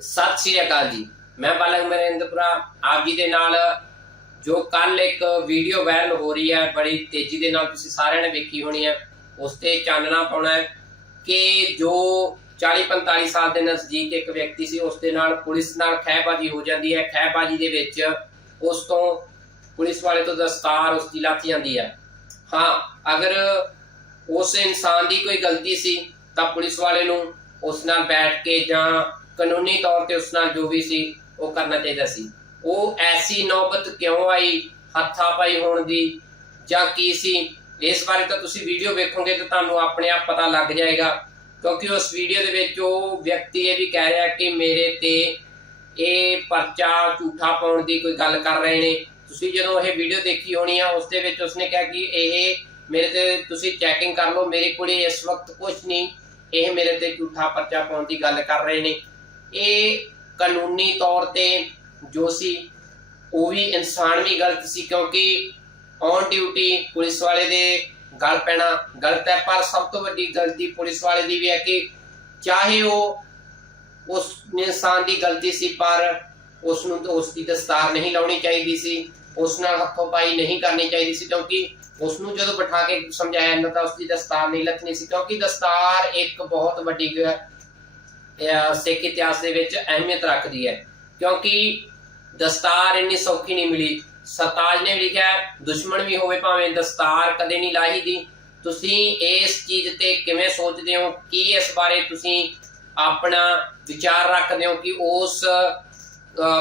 ਸਤਿ ਸ਼੍ਰੀ ਅਕਾਲ ਜੀ। ਮੈਂ ਬਾਲਕ ਮਰਿੰਦਰਪੁਰਾ ਆਪ ਜੀ ਦੇ ਨਾਲ ਜੋ ਕੱਲ ਇੱਕ ਵੀਡੀਓ ਵਾਇਰਲ ਹੋ ਰਹੀ ਹੈ, ਬੜੀ ਤੇਜ਼ੀ ਦੇ ਨਾਲ ਤੁਸੀਂ ਸਾਰਿਆਂ ਨੇ ਵੇਖੀ ਹੋਣੀ ਹੈ, ਉਸ ਤੇ ਚਾਨਣਾ ਪਾਉਣਾ ਹੈ ਕਿ ਜੋ 40 45 ਸਾਲ ਦੇ ਨਜ਼ਦੀਕ ਇੱਕ ਵਿਅਕਤੀ ਸੀ, ਉਸ ਦੇ ਨਾਲ ਪੁਲਿਸ ਨਾਲ ਖਹਿਬਾਜ਼ੀ ਹੋ ਜਾਂਦੀ ਹੈ। ਖਹਿਬਾਜ਼ੀ ਦੇ ਵਿੱਚ ਉਸ ਤੋਂ ਪੁਲਿਸ ਵਾਲੇ ਤੋਂ ਦਸਤਾਰ ਉਸ ਦੀ ਲੱਥ ਜਾਂਦੀ ਹੈ। ਹਾਂ, ਅਗਰ ਉਸ ਇਨਸਾਨ ਦੀ ਕੋਈ ਗਲਤੀ ਸੀ, ਤਾਂ ਪੁਲਿਸ ਵਾਲੇ ਨੂੰ ਉਸ ਨਾਲ ਬੈਠ ਕੇ ਜਾਂ ਕਾਨੂੰਨੀ ਤੌਰ ਤੇ ਉਸ ਨਾਲ ਜੋ ਵੀ ਸੀ, ਉਹ ਕਰਨਾ ਚਾਹੀਦਾ ਸੀ। ਉਹ ਐਸੀ ਨੌਬਤ ਕਿਉਂ ਆਈ ਹੱਥਾਪਾਈ ਹੋਣ ਦੀ, ਜਾਂ ਕੀ ਸੀ? ਇਸ ਬਾਰੇ ਤਾਂ ਤੁਸੀਂ ਵੀਡੀਓ ਵੇਖੋਗੇ ਤਾਂ ਤੁਹਾਨੂੰ ਆਪਣੇ ਆਪ ਪਤਾ ਲੱਗ ਜਾਏਗਾ, ਕਿਉਂਕਿ ਉਸ ਵੀਡੀਓ ਦੇ ਵਿੱਚ ਉਹ ਵਿਅਕਤੀ ਇਹ ਵੀ ਕਹਿ ਰਿਹਾ ਕਿ ਮੇਰੇ ਤੇ ਇਹ ਪਰਚਾ ਝੂਠਾ ਪਾਉਣ ਦੀ ਕੋਈ ਗੱਲ ਕਰ ਰਹੇ ਨੇ। ਤੁਸੀਂ ਜਦੋਂ ਇਹ ਵੀਡੀਓ ਦੇਖੀ ਹੋਣੀ ਆ, ਉਸ ਦੇ ਵਿੱਚ ਉਸਨੇ ਕਿਹਾ ਕਿ ਇਹ ਮੇਰੇ ਤੇ ਤੁਸੀਂ ਚੈਕਿੰਗ ਕਰ ਲਓ, ਮੇਰੇ ਕੋਲੇ ਇਸ ਵਕਤ ਕੁਝ ਨਹੀਂ, ਇਹ ਮੇਰੇ ਤੇ ਝੂਠਾ ਪਰਚਾ ਪਾਉਣ ਦੀ ਗੱਲ ਕਰ ਰਹੇ ਨੇ। ਇਹ ਕਾਨੂੰਨੀ ਤੌਰ ਤੇ ਜੋ ਸੀ, ਉਹ ਵੀ ਇਨਸਾਨ ਵੀ ਗਲਤ ਸੀ ਕਿਉਂਕਿ ਔਨ ਡਿਊਟੀ ਪੁਲਿਸ ਵਾਲੇ ਦੇ ਗੱਲ ਪੈਣਾ ਗਲਤ ਹੈ, ਪਰ ਸਭ ਤੋਂ ਵੱਡੀ ਗਲਤੀ ਪੁਲਿਸ ਵਾਲੇ ਦੀ ਵੀ ਹੈ ਕਿ ਚਾਹੇ ਉਹ ਉਸ ਇਨਸਾਨ ਦੀ ਗਲਤੀ ਸੀ, ਪਰ ਉਸ ਨੂੰ ਉਸ ਦੀ ਦਸਤਾਰ ਨਹੀਂ ਲਾਉਣੀ ਚਾਹੀਦੀ ਸੀ, ਉਸ ਨਾਲ ਹੱਥੋਂ ਪਾਈ ਨਹੀਂ ਕਰਨੀ ਚਾਹੀਦੀ ਸੀ ਕਿਉਂਕਿ ਉਸ ਨੂੰ ਜਦੋਂ ਬਿਠਾ ਕੇ ਸਮਝਾਇਆ ਜਾਂਦਾ ਤਾਂ ਉਸ ਦੀ ਦਸਤਾਰ ਨਹੀਂ ਲੱਥਣੀ ਸੀ ਕਿਉਂਕਿ ਦਸਤਾਰ ਇੱਕ ਬਹੁਤ ਵੱਡੀ ਸਿੱਖ ਇਤਿਹਾਸ ਦੇ ਵਿੱਚ ਅਹਿਮੀਅਤ ਰੱਖਦੀ ਹੈ। ਕਿਉਂਕਿ ਦਸਤਾਰ ਇੰਨੀ ਸੌਖੀ ਨਹੀਂ ਮਿਲੀ। ਸਰਤਾਜ ਨੇ ਵੀ ਲਿਖਿਆ, ਦੁਸ਼ਮਣ ਵੀ ਹੋਵੇ ਭਾਵੇਂ ਦਸਤਾਰ ਕਦੇ ਨਹੀਂ ਲਾਹੀ ਦੀ। ਤੁਸੀਂ ਇਸ ਚੀਜ਼ ਤੇ ਕਿਵੇਂ ਸੋਚਦੇ ਹੋ? ਕੀ ਇਸ ਬਾਰੇ ਤੁਸੀਂ ਆਪਣਾ ਵਿਚਾਰ ਰੱਖਦੇ ਹੋ ਕਿ ਉਸ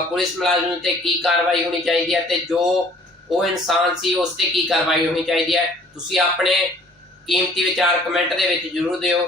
ਪੁਲਿਸ ਮੁਲਾਜ਼ਮ ਤੇ ਕੀ ਕਾਰਵਾਈ ਹੋਣੀ ਚਾਹੀਦੀ ਹੈ ਤੇ ਜੋ ਉਹ ਇਨਸਾਨ ਸੀ ਉਸ ਤੇ ਕੀ ਕਾਰਵਾਈ ਹੋਣੀ ਚਾਹੀਦੀ ਹੈ? ਤੁਸੀਂ ਆਪਣੇ ਕੀਮਤੀ ਵਿਚਾਰ ਕਮੈਂਟ ਦੇ ਵਿੱਚ ਜ਼ਰੂਰ ਦਿਓ।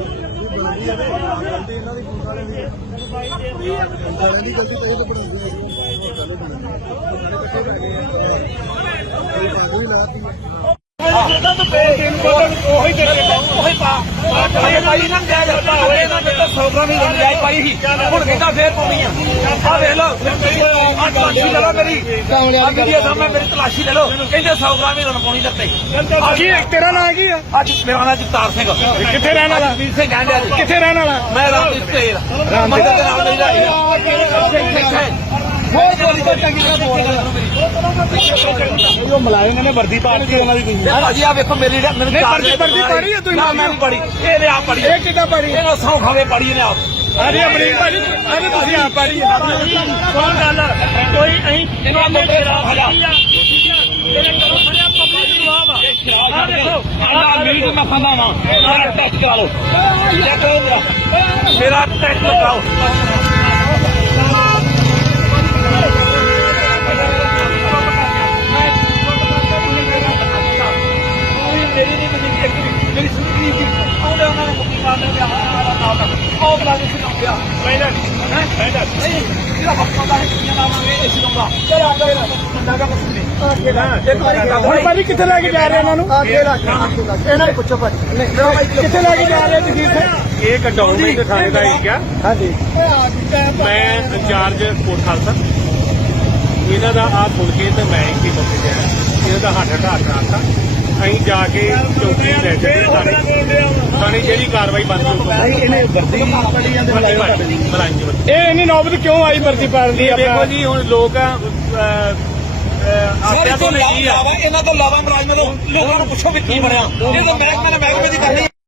ਗਲਤੀ ਇਹਨਾਂ ਦੀ ਪੁਲਿਸ ਵਾਲੇ ਦੀ ਹੈ ਇਹਨਾਂ ਦੀ ਗਲਤੀ ਤਾਂ ਇਹ ਤਾਂ ਬਣਾਉਂਦੀ ਹੈ ਹੋਰ ਗੱਲ ਬਣਾਉਂਦੀ ਹੈ ਇਕੱਠੇ ਬੈ ਗਏ ਆ। ਕੋਈ ਬਾਦੂ ਹੀ ਲਾਤੀ ਉਹੀ ਦੇ ਉਹੀ ਪਾ ਭਾਈ ਨਾ ਕਿਆ ਕਰਦਾ ਹੋਏ ਇਹਨਾਂ ਨੇ ਤਾਂ 100 ਗ੍ਰਾਮ ਹੀ ਜਾਇ ਪਾਈ ਸੀ ਹੁਣ ਕਹਿੰਦਾ ਫੇਰ ਪਾਉਣੀ ਆ ਆ ਵੇਖ ਲਓ ਆ ਤਲਾਸ਼ੀ ਲੈ ਲਓ ਮੇਰੀ ਆ ਵੀਡੀਓ ਸਾਹਮਣੇ ਮੇਰੀ ਤਲਾਸ਼ੀ ਲੈ ਲਓ ਕਹਿੰਦੇ 100 ਗ੍ਰਾਮ ਹੀ ਪਾਉਣੀ ਦਿੱਤੇ ਕੀ ਤੇਰਾ ਨਾਂ ਕੀ ਆ ਅੱਜ ਮੇਰਾ ਨਾਮ ਜਗਤਾਰ ਸਿੰਘ ਕਿੱਥੇ ਰਹਿਣ ਵਾਲਾ ਵੀਰ ਸਿੰਘ ਕਹਿੰਦੇ ਅੱਜ ਕਿੱਥੇ ਰਹਿਣ ਵਾਲਾ ਮੈਂ ਰਾਮਦੀਪ ਢੇਰ ਮੰਦਰ ਦੇ ਨਾਲ ਨਹੀਂ ਰਹੀ ਬਹੁਤ ਬੋਲੀ ਤਾਂ ਚੰਗੀ ਤਰ੍ਹਾਂ ਬੋਲ ਉਹ ਮਲਾਇਮ ਨੇ ਵਰਦੀ ਪਾੜਤੀ ਉਹਨਾਂ ਦੀ ਤੁਸੀਂ। ਭਾਜੀ ਆ ਵੇਖੋ ਮੇਰੀ ਮੇਰੀ ਨਹੀਂ, ਵਰਦੀ- ਵਰਦੀ ਪਾੜੀ ਹੈ ਤੁਸੀਂ? ਨਾ ਮੈਂ ਪੜੀ ਇਹ ਨੇ ਆਪ ਪੜੀ ਇਹ ਕਿੱਦਾਂ ਪੜੀ ਇਹਨਾਂ ਸੌ ਖਾਵੇ ਪੜੀ ਇਹਨੇ ਆਪ। ਅਰੇ ਅਮਰੀਕ ਭਾਜੀ ਅਰੇ ਤੁਸੀਂ ਆਪ ਪੜੀ ਕੌਣ ਗੱਲ ਕੋਈ ਅਹੀਂ ਇਹਨੂੰ ਹਲਾ ਤੇਰੇ ਕੋਲ ਖੜਿਆ ਪਬਲਿਕ ਜਵਾਬ ਆ ਆ ਦੇਖੋ ਆਹ ਮੀਟ ਮੈਂ ਖਾਂਦਾ ਵਾਂ। ਮੇਰਾ ਟੈਸਟ ਕਰਾ ਲਓ। ਚੈੱਕ ਕਰੋ ਮੇਰਾ ਮੇਰਾ ਟੈਸਟ ਕਰਾਓ। ਮੇਰੀ ਨਹੀਂ ਬਣੀ ਇੱਕ ਵੀ ਮੇਰੀ ਸੁਣੀ ਸੀ ਆਉਂਦੇ ਉਹਨਾਂ ਨੇ ਮੁੱਕੀ ਮਾਰਨੇ ਦੇ ਆਹ ਨਾਮ ਉਹ ਬਲਾ ਦੇ ਸੀ ਪਿਆ ਪਹਿਲਾਂ ਹੈ ਪਹਿਲਾਂ ਨਹੀਂ ਇਹਦਾ ਹੱਥਾਂ ਦਾ ਕਿੰਨਾ ਨਾਮ ਹੈ ਇਹ ਸੀ ਨੰਬਰ ਚਲ ਆ ਜਾ ਬੰਦਾ ਦਾ ਕੁਛ ਨਹੀਂ। ਇੱਕ ਵਾਰੀ ਹੁਣ ਭਾਜੀ ਕਿੱਥੇ ਲੈ ਕੇ ਜਾ ਰਹੇ ਇਹਨਾਂ ਨੂੰ? ਇਹਨਾਂ ਨੂੰ ਪੁੱਛੋ ਭਾਜੀ। ਕਿੱਥੇ ਲੈ ਕੇ ਜਾ ਰਹੇ ਤੁਸੀਂ ਇੱਥੇ? ਇਹ ਕੰਟੋਨਮੈਂਟ ਥਾਣੇ ਦਾ ਹਾਂਜੀ। ਮੈਂ ਇੰਚਾਰਜ ਕੋਟ ਖਾਲਸਾ। ਇਹਨਾਂ ਦਾ ਆ ਸੁਣ ਕੇ ਤੇ ਮੈਂ ਇੱਕ ਹੀ ਬੰਦੇ ਗਿਆ ਇਹਨਾਂ ਦਾ ਹੱਥ ਢਾਹ ਕਰਾਤਾ ਅਸੀਂ ਜਾ ਕੇ ਚੌਕੀ ਲੈ ਕੇ ਥਾਣੇ। ਥਾਣੇ ਜਿਹੜੀ ਕਾਰਵਾਈ ਬਣਦੀ ਉਹ ਇਹਨੇ ਵਰਦੀ ਪੜੀ ਜਾਂਦੇ ਮਲਾਈ ਜੀ ਵੱਲੋਂ। ਇਹ ਇੰਨੀ ਨੌਬਤ ਕਿਉਂ ਆਈ ਵਰਦੀ ਪਾੜਨ ਦੀ ਦੇਖੋ ਜੀ ਹੁਣ ਲੋਕ ਆ ਆਪਿਆ ਤੋਂ ਨਹੀਂ ਆ? ਇਹਨਾਂ ਤੋਂ ਲਾਵਾ ਮਰਾਜ ਨੂੰ ਲੋਕਾਂ ਨੂੰ ਪੁੱਛੋ ਵੀ ਕੀ ਬਣਿਆ। ਇਹ ਤਾਂ ਮਹਿਕਮੇ ਨੇ ਮਹਿਕਮੇ ਦੀ ਕਰਨੀ?